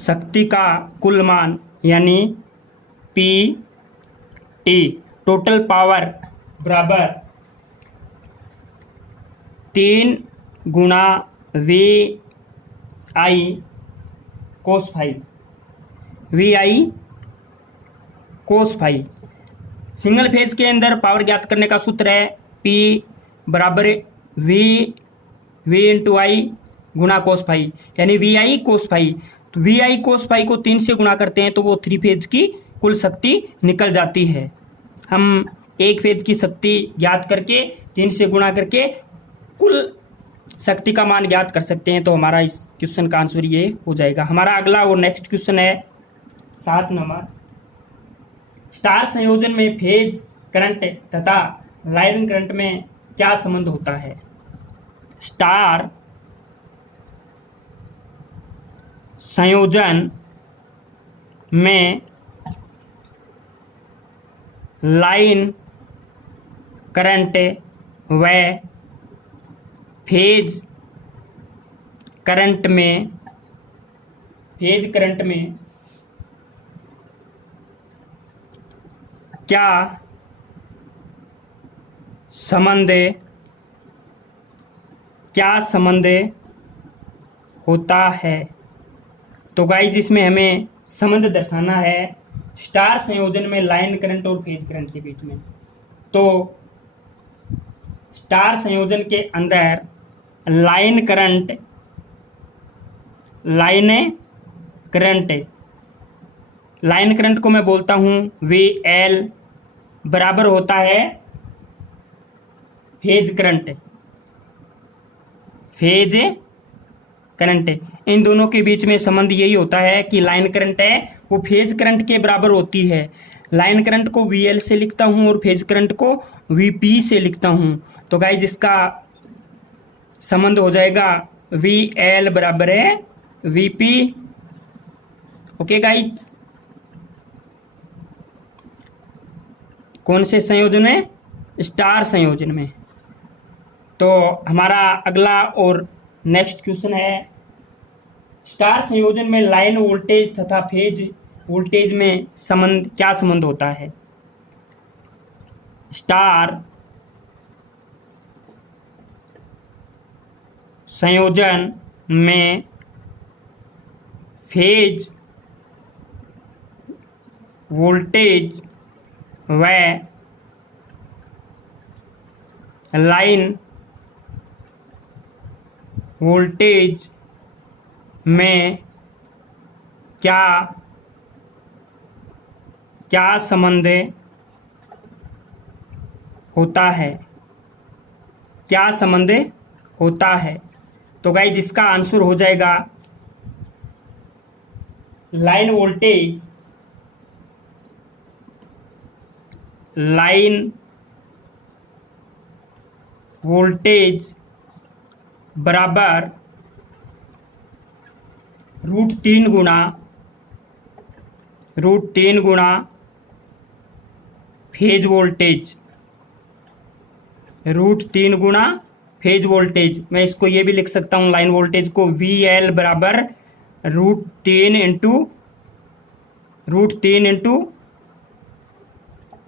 शक्ति का कुल मान यानी पी टी टोटल पावर बराबर 3 गुणा V I cos five, V I cos five. Single phase के अंदर पावर ज्ञात करने का सूत्र है P बराबर वी इंटू आई गुणा कोस फाइव, यानी वी आई कोस फाइव। तो वी आई कोस फाइव को 3 से गुणा करते हैं तो वो 3 फेज की कुल शक्ति निकल जाती है। हम एक फेज की शक्ति ज्ञात करके 3 से गुणा करके कुल शक्ति का मान ज्ञात कर सकते हैं। तो हमारा इस क्वेश्चन का आंसर ये हो जाएगा। हमारा अगला और नेक्स्ट क्वेश्चन है 7 नंबर। स्टार संयोजन में फेज करंट तथा लाइन करंट में क्या संबंध होता है? स्टार संयोजन में लाइन करंट व फेज करंट में क्या संबंध होता है? तो गाइस इसमें हमें संबंध दर्शाना है स्टार संयोजन में लाइन करंट और फेज करंट के बीच में। तो स्टार संयोजन के अंदर लाइन करंट को मैं बोलता हूं वी एल बराबर होता है फेज करंट। इन दोनों के बीच में संबंध यही होता है कि लाइन करंट है वो फेज करंट के बराबर होती है। लाइन करंट को वी एल से लिखता हूं और फेज करंट को वी पी से लिखता हूं। तो गाइस इसका संबंध हो जाएगा वी एल बराबर है वी पी। ओके गाइस, कौन से संयोजन में? स्टार संयोजन में। तो हमारा अगला और नेक्स्ट क्वेश्चन है स्टार संयोजन में लाइन वोल्टेज तथा फेज वोल्टेज में क्या संबंध होता है? स्टार संयोजन में फेज वोल्टेज व लाइन वोल्टेज में क्या संबंध होता है? क्या संबंध होता है? तो गाइस इसका आंसर हो जाएगा लाइन वोल्टेज बराबर रूट तीन गुणा फेज वोल्टेज, फेज वोल्टेज। मैं इसको ये भी लिख सकता हूं लाइन वोल्टेज को वी एल बराबर रूट तीन into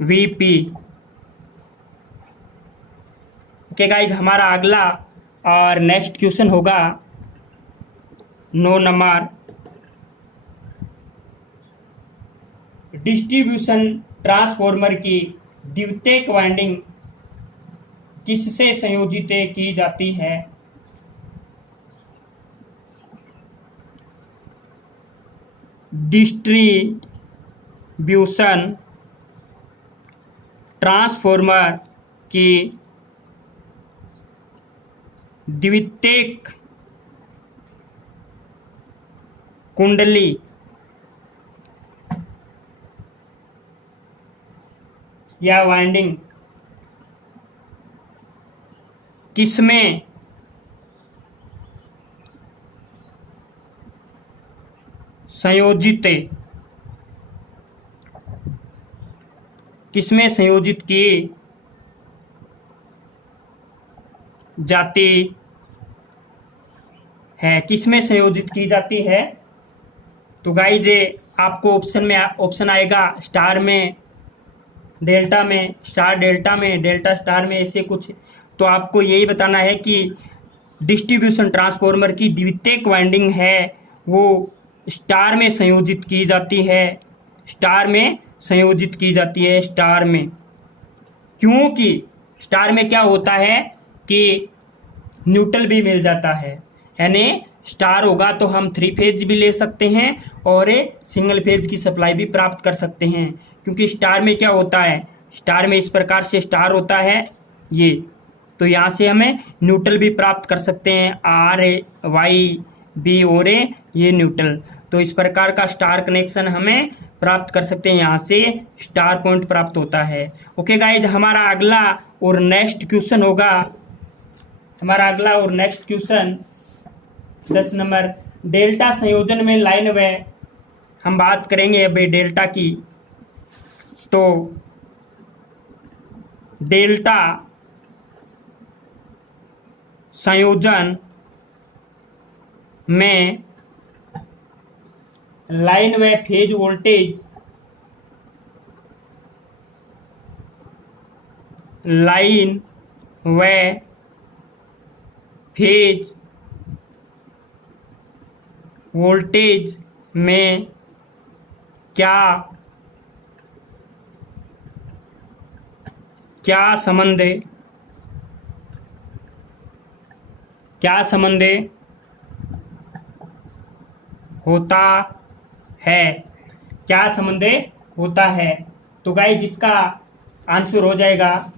V P. Okay guys, हमारा अगला और नेक्स्ट क्वेश्चन होगा 9 नंबर। डिस्ट्रीब्यूशन ट्रांसफॉर्मर की द्वितीयक वाइंडिंग किससे संयोजित की जाती है? डिस्ट्रीब्यूशन ट्रांसफॉर्मर की द्वितीयक कुंडली या वाइंडिंग किसमें संयोजित की जाती है? किसमें संयोजित की जाती है? तो गाइज आपको ऑप्शन आएगा स्टार में, डेल्टा में, स्टार डेल्टा में, डेल्टा स्टार में, ऐसे कुछ। तो आपको यही बताना है कि डिस्ट्रीब्यूशन ट्रांसफॉर्मर की द्वितीयक वाइंडिंग है वो स्टार में संयोजित की जाती है, स्टार में संयोजित की जाती है, स्टार में। क्योंकि स्टार में क्या होता है कि न्यूट्रल भी मिल जाता है, यानी स्टार होगा तो हम 3 फेज भी ले सकते हैं और सिंगल फेज की सप्लाई भी प्राप्त कर सकते हैं। क्योंकि स्टार में क्या होता है, स्टार में इस प्रकार से स्टार होता है ये, तो यहाँ से हमें न्यूट्रल भी प्राप्त कर सकते हैं, आर वाई बी और ये न्यूट्रल। तो इस प्रकार का स्टार कनेक्शन हमें प्राप्त कर सकते हैं, यहाँ से स्टार पॉइंट प्राप्त होता है। ओके गाइज, हमारा अगला और नेक्स्ट क्वेश्चन होगा, हमारा अगला और नेक्स्ट क्वेश्चन 10 नंबर, डेल्टा संयोजन में लाइन व, हम बात करेंगे अभी डेल्टा की। तो डेल्टा संयोजन में लाइन व फेज वोल्टेज, लाइन व फेज वोल्टेज में क्या संबंध होता है, क्या संबंध होता है। तो गाइस जिसका आंसर हो जाएगा,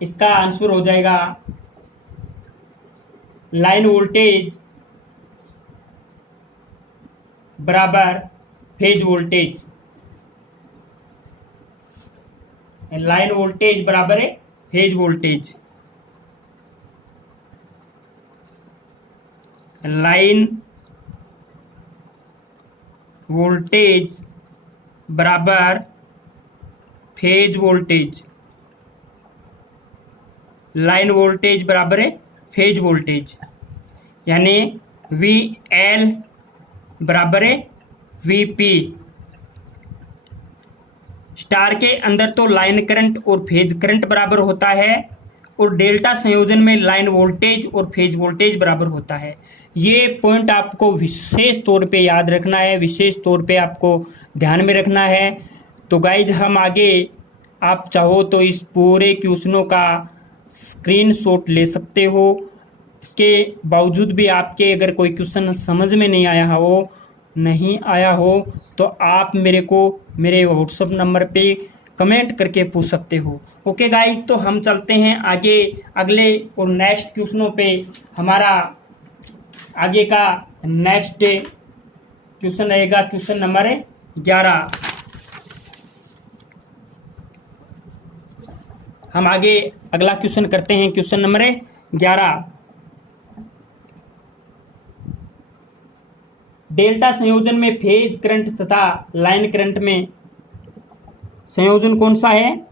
इसका आंसर हो जाएगा लाइन वोल्टेज बराबर फेज वोल्टेज, लाइन वोल्टेज बराबर फेज वोल्टेज, लाइन वोल्टेज बराबर फेज वोल्टेज, लाइन वोल्टेज बराबर फेज वोल्टेज, यानी वी एल बराबर वी पी। स्टार के अंदर तो लाइन करंट और फेज करंट बराबर होता है, और डेल्टा संयोजन में लाइन वोल्टेज और फेज वोल्टेज बराबर होता है। ये पॉइंट आपको विशेष तौर पे याद रखना है, विशेष तौर पे आपको ध्यान में रखना है। तो गाइज हम आगे, आप चाहो तो इस पूरे क्वेश्चनों का स्क्रीनशॉट ले सकते हो। इसके बावजूद भी आपके अगर कोई क्वेश्चन समझ में नहीं आया हो तो आप मेरे को मेरे व्हाट्सएप नंबर पे कमेंट करके पूछ सकते हो। ओके गाइस, तो हम चलते हैं आगे अगले और नेक्स्ट क्वेश्चनों पे। हमारा आगे का नेक्स्ट क्वेश्चन रहेगा क्वेश्चन नंबर 11। हम आगे अगला क्वेश्चन करते हैं, क्वेश्चन नंबर 11। डेल्टा संयोजन में फेज करंट तथा लाइन करंट में संयोजन कौन सा है,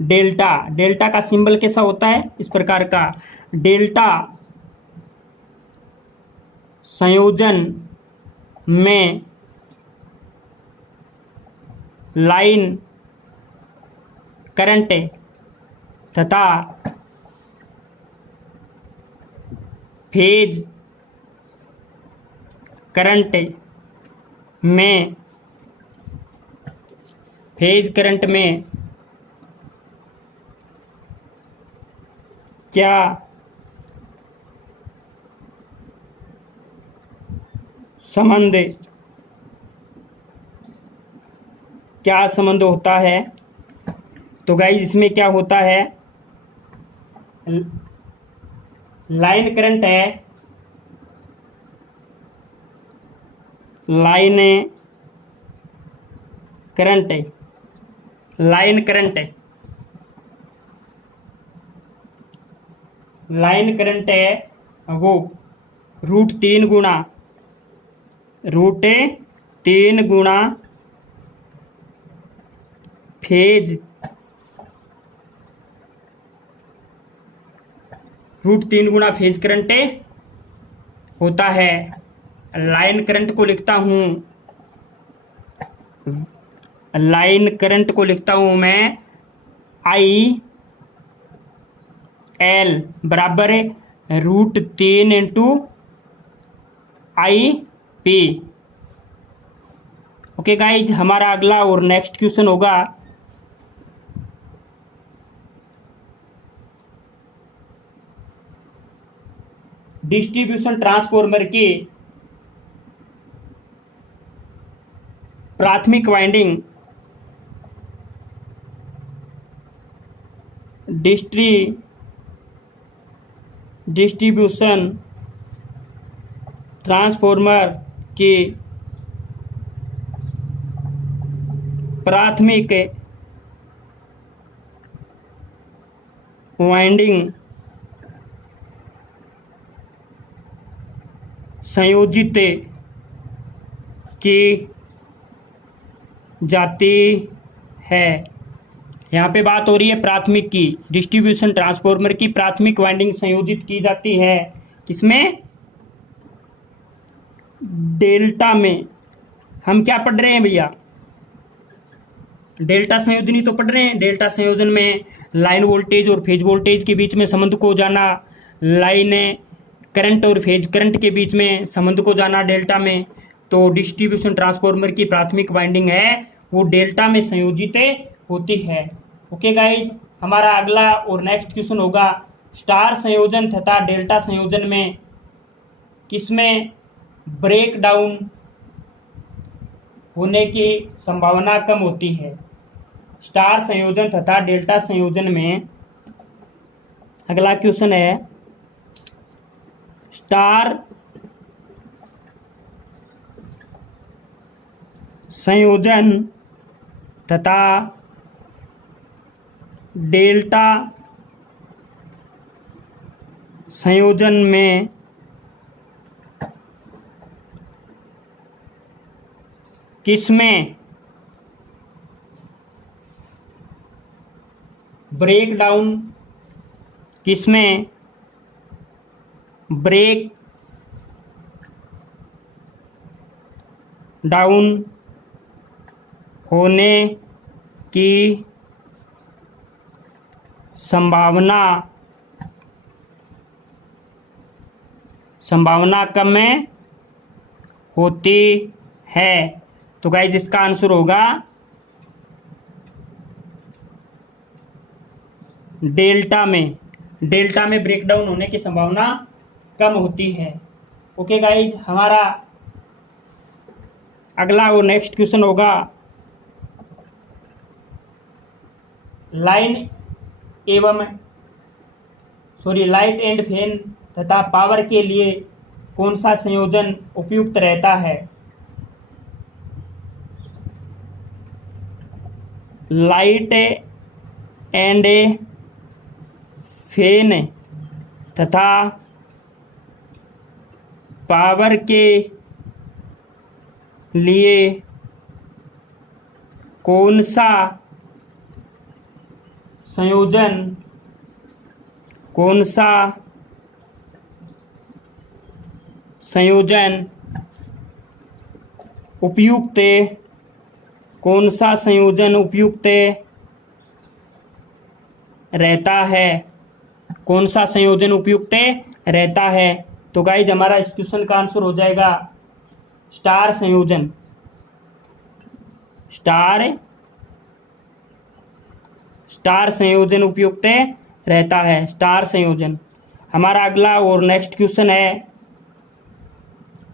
डेल्टा। डेल्टा का सिंबल कैसा होता है, इस प्रकार का। डेल्टा संयोजन में लाइन करंट तथा फेज करंट में क्या संबंध होता है। तो गाइस इसमें क्या होता है, लाइन करंट है, लाइन करंट है वो √3 गुणा फेज, √3 गुणा फेज करंट होता है। लाइन करंट को लिखता हूँ, लाइन करंट को लिखता हूँ मैं आई एल बराबर √3 into I P. Okay guys, हमारा अगला और नेक्स्ट क्वेश्चन होगा डिस्ट्रीब्यूशन ट्रांसफॉर्मर की प्राथमिक वाइंडिंग डिस्ट्रीब्यूशन ट्रांसफॉर्मर की प्राथमिक वाइंडिंग संयोजित की जाती है। यहाँ पे बात हो रही है प्राथमिक की, डिस्ट्रीब्यूशन ट्रांसफॉर्मर की प्राथमिक वाइंडिंग संयोजित की जाती है किसमें? डेल्टा में। हम क्या पढ़ रहे हैं भैया? डेल्टा संयोजन ही तो पढ़ रहे हैं। डेल्टा संयोजन में लाइन वोल्टेज और फेज वोल्टेज के बीच में संबंध को जाना, लाइन करंट और फेज करंट के बीच में संबंध को जाना डेल्टा में। तो डिस्ट्रीब्यूशन ट्रांसफॉर्मर की प्राथमिक वाइंडिंग है वो डेल्टा में संयोजित होती है। ओके गाइज, हमारा अगला और नेक्स्ट क्वेश्चन होगा स्टार संयोजन तथा डेल्टा संयोजन में किसमें ब्रेक डाउन होने की संभावना कम होती है? स्टार संयोजन तथा डेल्टा संयोजन में अगला क्वेश्चन है स्टार संयोजन तथा डेल्टा संयोजन में किसमें ब्रेक डाउन, किसमें ब्रेक डाउन होने की संभावना कम होती है? तो गाइज इसका आंसर होगा डेल्टा में। डेल्टा में ब्रेकडाउन होने की संभावना कम होती है। ओके गाइज, हमारा अगला और नेक्स्ट क्वेश्चन होगा लाइट एंड फैन तथा पावर के लिए कौन सा संयोजन उपयुक्त रहता है? लाइट एंड फैन तथा पावर के लिए कौन सा संयोजन उपयुक्त रहता है? कौन सा संयोजन उपयुक्त रहता है? तो गाइज हमारा इस क्वेश्चन का आंसर हो जाएगा स्टार संयोजन। स्टार संयोजन उपयुक्त रहता है, स्टार संयोजन। हमारा अगला और नेक्स्ट क्वेश्चन है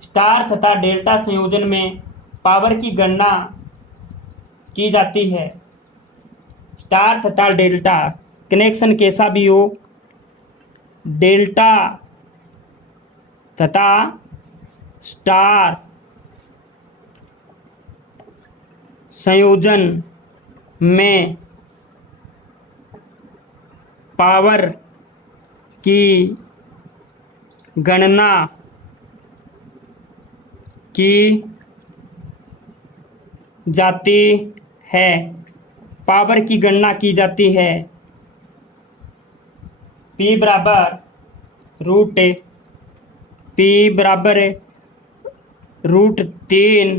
स्टार तथा डेल्टा संयोजन में पावर की गणना की जाती है। स्टार तथा डेल्टा कनेक्शन कैसा भी हो, डेल्टा तथा स्टार संयोजन में पावर की गणना की जाती है। पावर की गणना की जाती है P बराबर P बराबर √3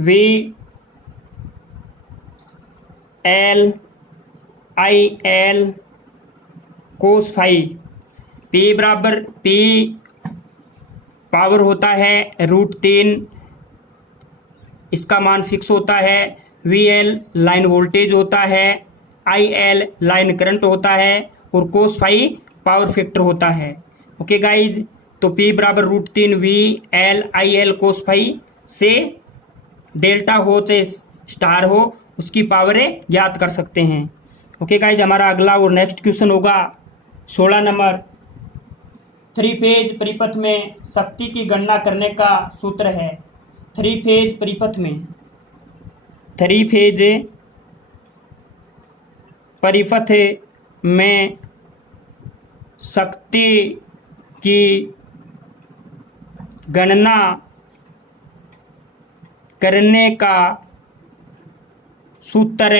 VLIL कोस फाई। P बराबर P पावर होता है √3, इसका मान फिक्स होता है। VL लाइन वोल्टेज होता है, IL लाइन करंट होता है और कोस फाई पावर फैक्टर होता है। ओके गाइज, तो P बराबर √3 VLIL कोस फाई से डेल्टा हो चाहे स्टार हो उसकी पावरें ज्ञात कर सकते हैं। ओके गाइज, हमारा अगला और नेक्स्ट क्वेश्चन होगा 16 नंबर। 3 फेज परिपथ में शक्ति की गणना करने का सूत्र है। 3 फेज परिपथ में 3 फेज परिपथ में शक्ति की गणना करने का सूत्र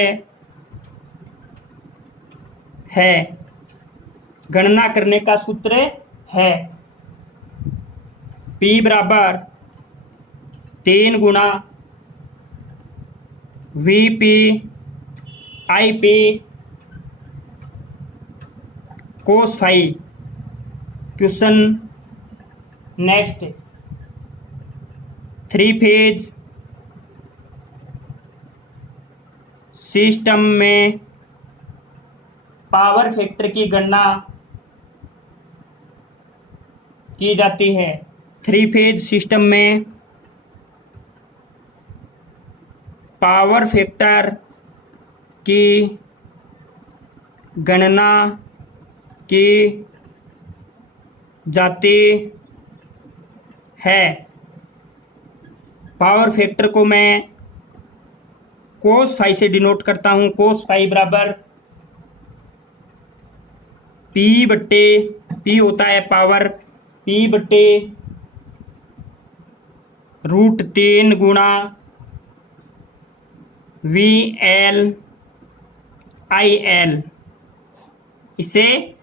है। गणना करने का सूत्र है P बराबर 3 गुणा VP IP cos phi. Question next. 3 phase system में पावर फैक्टर की गणना की जाती है। 3 फेज सिस्टम में पावर फैक्टर की गणना की जाती है। पावर फैक्टर को मैं कोस फाई से डिनोट करता हूँ। कोस फाई बराबर P होता है पावर, P/√3 गुणा VLIL। इसे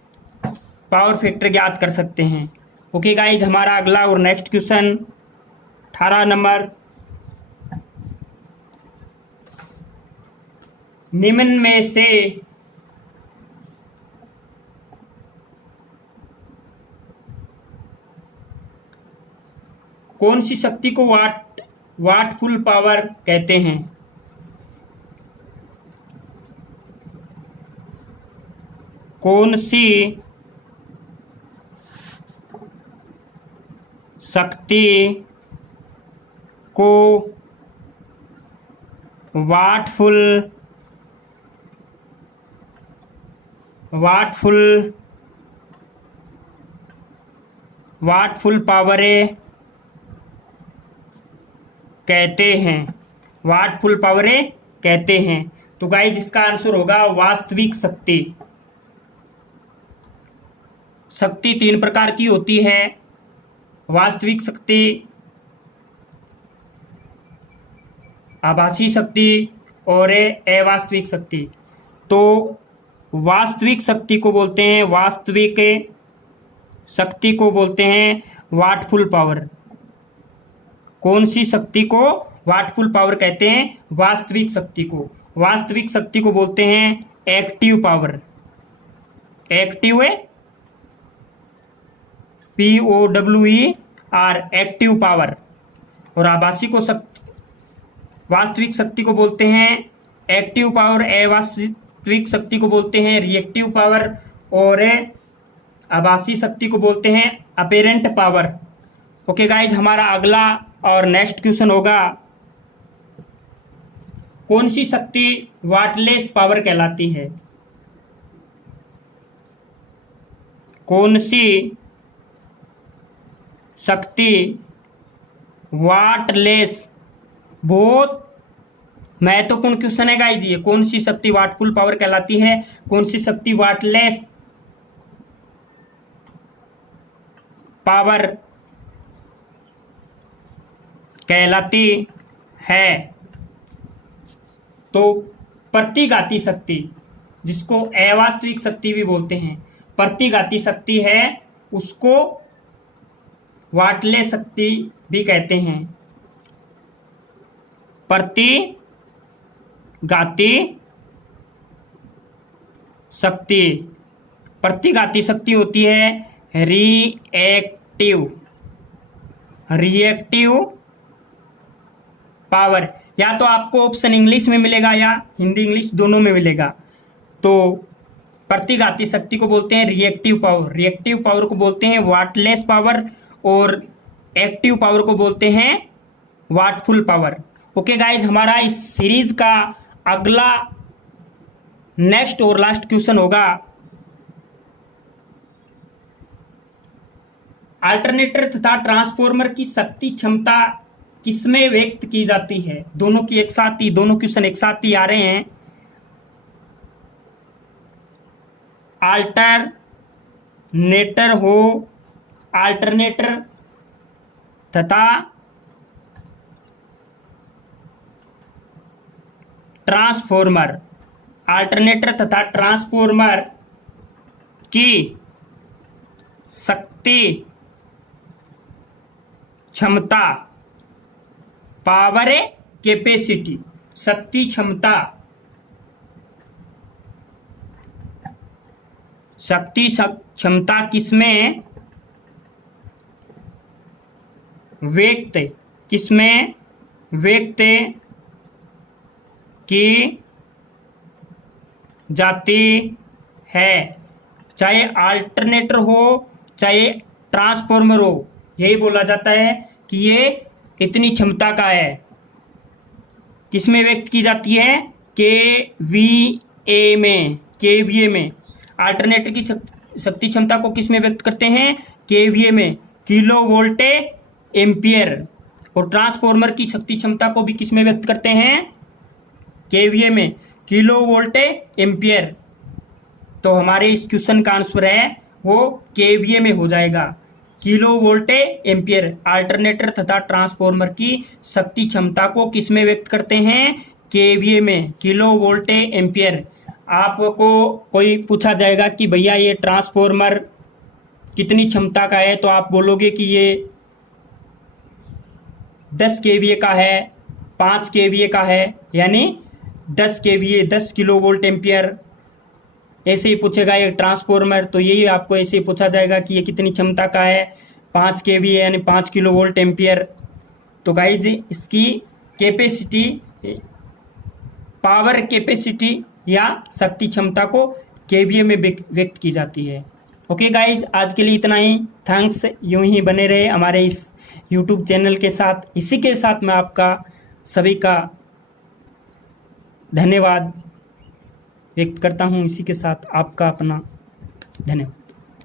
पावर फैक्टर ज्ञात कर सकते हैं। ओके गाइज, हमारा अगला और नेक्स्ट क्वेश्चन 18 नंबर। निम्न में से कौन सी शक्ति को वाटफुल पावर कहते हैं? कौन सी शक्ति को वाटफुल पावरें कहते हैं? वाटफुल पावरें कहते हैं। तो गाइस, इसका आंसर होगा वास्तविक शक्ति। शक्ति 3 प्रकार की होती है, वास्तविक शक्ति, आभासी शक्ति और अवास्तविक शक्ति। तो वास्तविक शक्ति को बोलते हैं वाटफुल पावर। कौन सी शक्ति को वाटफुल पावर कहते हैं? वास्तविक शक्ति को। वास्तविक शक्ति को बोलते हैं active power. Active POWER, active power. और आभासी को वास्तविक शक्ति को बोलते हैं एक्टिव पावर। अवास्तविक शक्ति को बोलते हैं रिएक्टिव पावर और आभासी शक्ति को बोलते हैं अपेरेंट पावर। ओके गाइज, हमारा अगला और नेक्स्ट क्वेश्चन होगा कौन सी शक्ति वाटलेस पावर कहलाती है? कौन सी शक्ति वाटलेस, बहुत महत्वपूर्ण क्वेश्चन है गाइज ये। कौन सी शक्ति वाटफुल पावर कहलाती है? कौन सी शक्ति वाटलेस पावर कहलाती है? तो प्रतिघाती शक्ति, जिसको अवास्तविक शक्ति भी बोलते हैं, प्रतिघाती शक्ति है उसको वाटले शक्ति भी कहते हैं। प्रतिघाती शक्ति, प्रतिघाती शक्ति होती है रिएक्टिव पावर। या तो आपको ऑप्शन इंग्लिश में मिलेगा या हिंदी इंग्लिश दोनों में मिलेगा। तो प्रतिघाती शक्ति को बोलते हैं रिएक्टिव पावर, रिएक्टिव पावर को बोलते हैं वाटलेस पावर, और एक्टिव पावर को बोलते हैं वाटफुल पावर। ओके गाइज, हमारा इस सीरीज का अगला नेक्स्ट और लास्ट क्वेश्चन होगा अल्टरनेटर तथा ट्रांसफॉर्मर की शक्ति क्षमता किसमें व्यक्त की जाती है। दोनों की एक साथ ही, दोनों क्वेश्चन एक साथ ही आ रहे हैं। अल्टरनेटर तथा ट्रांसफॉर्मर, अल्टरनेटर तथा ट्रांसफॉर्मर की शक्ति क्षमता, पावर कैपेसिटी, शक्ति क्षमता, शक्ति क्षमता किसमें व्यक्त की जाती है। चाहे अल्टरनेटर हो चाहे ट्रांसफॉर्मर हो, यही बोला जाता है कि ये इतनी क्षमता का है। किसमें व्यक्त की जाती है? केवीए में। अल्टरनेटर की शक्ति क्षमता को किसमें व्यक्त करते हैं? केवीए में, किलो वोल्ट एम्पियर। और ट्रांसफॉर्मर की शक्ति क्षमता को भी किसमें व्यक्त करते हैं? केवीए में, किलो वोल्ट एम्पियर। तो हमारे इस क्वेश्चन का आंसर है वो केवीए में हो जाएगा, किलो वोल्ट एम्पियर। अल्टरनेटर तथा ट्रांसफॉर्मर की शक्ति क्षमता को किसमें व्यक्त करते हैं? केवीए में, किलो वोल्ट एम्पियर। आपको कोई पूछा जाएगा कि भैया ये ट्रांसफॉर्मर कितनी क्षमता का है, तो आप बोलोगे कि ये 10 केवीए का है, 5 केवीए का है, यानी 10 केवीए, 10 किलो वोल्ट एम्पियर। ऐसे ही पूछेगा ये ट्रांसफॉर्मर, तो यही आपको ऐसे ही पूछा जाएगा कि ये कितनी क्षमता का है, 5 केवीए यानी 5 किलो वोल्ट एम्पियर। तो गाइज इसकी कैपेसिटी, पावर कैपेसिटी या शक्ति क्षमता को केवीए में व्यक्त की जाती है। ओके गाइज, आज के लिए इतना ही। थैंक्स, यूं ही बने रहे हमारे इस यूट्यूब चैनल के साथ। इसी के साथ मैं आपका सभी का धन्यवाद व्यक्त करता हूं। इसी के साथ आपका अपना धन्यवाद।